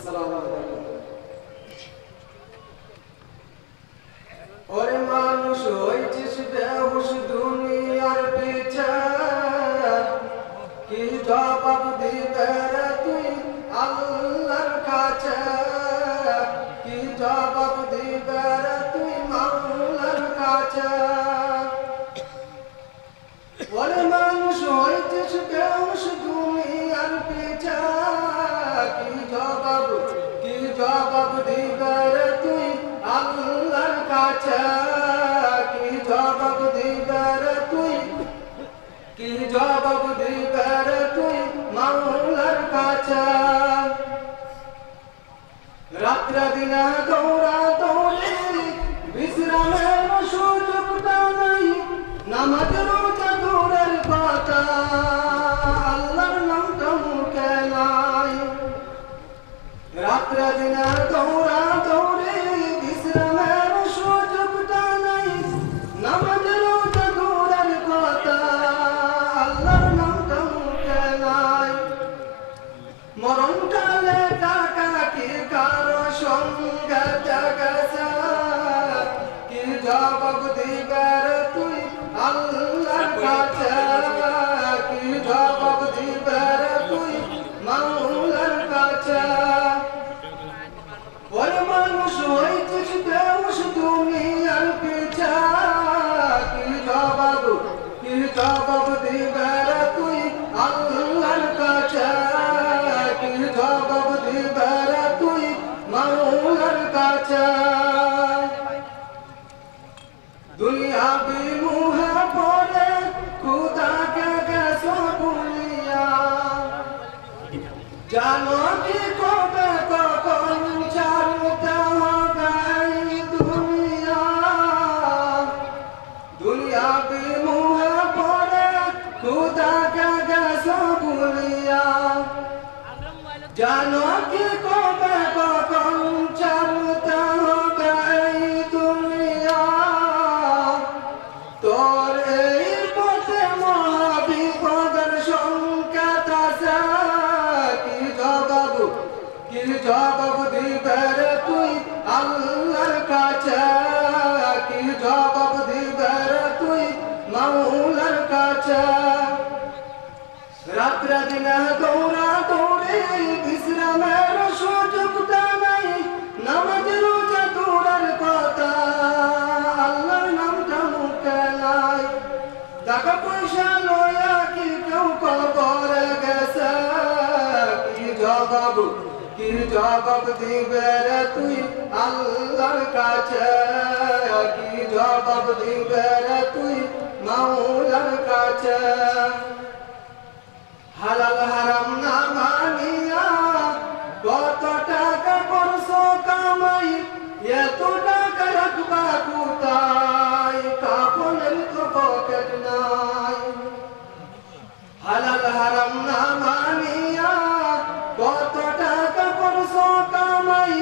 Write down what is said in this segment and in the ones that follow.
আসসালামু আলাইকুম। ওরে মানুষ হইছিস বেহুশ দুনিয়ার পিছে, কি জবাব দিবে রে তুই আল্লাহর কাছে, কি জবাব দিবে রে তুই মাওলার কাছে। ওরে মানুষ হইছিস বেহুশ দুনিয়ার পিছে, কি জবাব দিবে রে তুই আল্লাহর কাছে, কি জবাব দিবে রে তুই, কি জবাব দিবে রে তুই মাওলার কাছে। রাত্রে দিনে দৌড়া দৌড়ি বিশ্রামের সুযোগটা নাই, নামাজ রোজা দূরের কথা আল্লাহর নামটা মুখে নাই। রাত্রে দিনে দৌড়া দৌড়ি বিশ্রামের সুযোগটা নাই, নামাজ রোজা দূরের কথা আল্লাহর নামটা মুখে নাই। মরণকালে টাকা কি কারো সঙ্গে জাগেছে, কি জবাব দিবে রে তুই আল্লাহর কাছে, কি জবাব দিবে রে তুই মাওলার কাছে। ওই মানুষ হইছিস বেহুশ দুনিয়ার পিছে, কি জবাব দিবে রে তুই আল্লাহর কাছে, কি জবাব দিবে রে তুই মাওলার কাছে। দুনিয়া বিমুহে পড়ে খুদাকে গেছো ভুলিয়া, জানো কি কবে কখন ছাড়তে হবে এই দুনিয়া। দুনিয়া বিমুহে পড়ে খুদাকে গেছো ভুলিয়া, জানো কি কবে কখন ছাড়তে হবে এই দুনিয়া। তোর এই পথে মহাবিপদের সংকেত আছে, কি জবাব দিবে রে তুই আল্লাহর কাছে, কি জবাব দিবে রে তুই মাওলার কাছে। রাত্রে দিনে দৌড়া দৌড়ি বিশ্রামের সুযোগটা নাই, নামাজ রোজা দূরের কথা আল্লাহর নামটা মুখে নাই। টাকা পয়সা লয়া কি কেউ কবরে গেছে, কি জবাব দিবে রে তুই আল্লাহর কাছে, কি জবাব দিবে রে তুই মাওলার কাছে। হালাল হারাম না মানিয়া কত টাকা করছো কামাই, এত টাকা রাখবা কোথায়, কাপড়ের তো পকেট নাই। হালাল হারাম না মানিয়া কত টাকা করছো কামাই,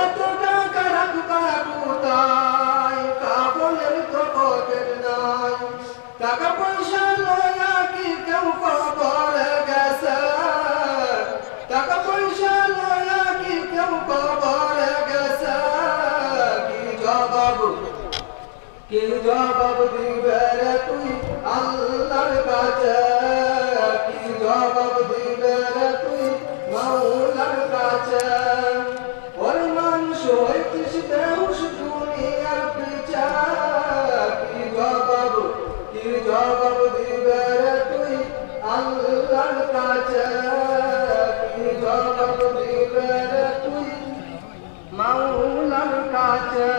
এত টাকা রাখবা কোথায়, কাপড়ের তো পকেট নাই। টাকা পয়সা লয়া কি কেউ কবরে গেছে, টাকা পয়সা লয়া কি কেউ কবরে গেছে, কি জবাব দিবে রে তুই আল্লাহর কাছে, কি জবাব দিবে রে তুই মাওলার কাছে। ওরে মানুষ হইছিস বেহুশ দুনিয়ার পিছে, কি জবাব দিবে রে তুই আল্লাহর কাছে, কি জবাব দিবে রে তুই মাওলার কাছে।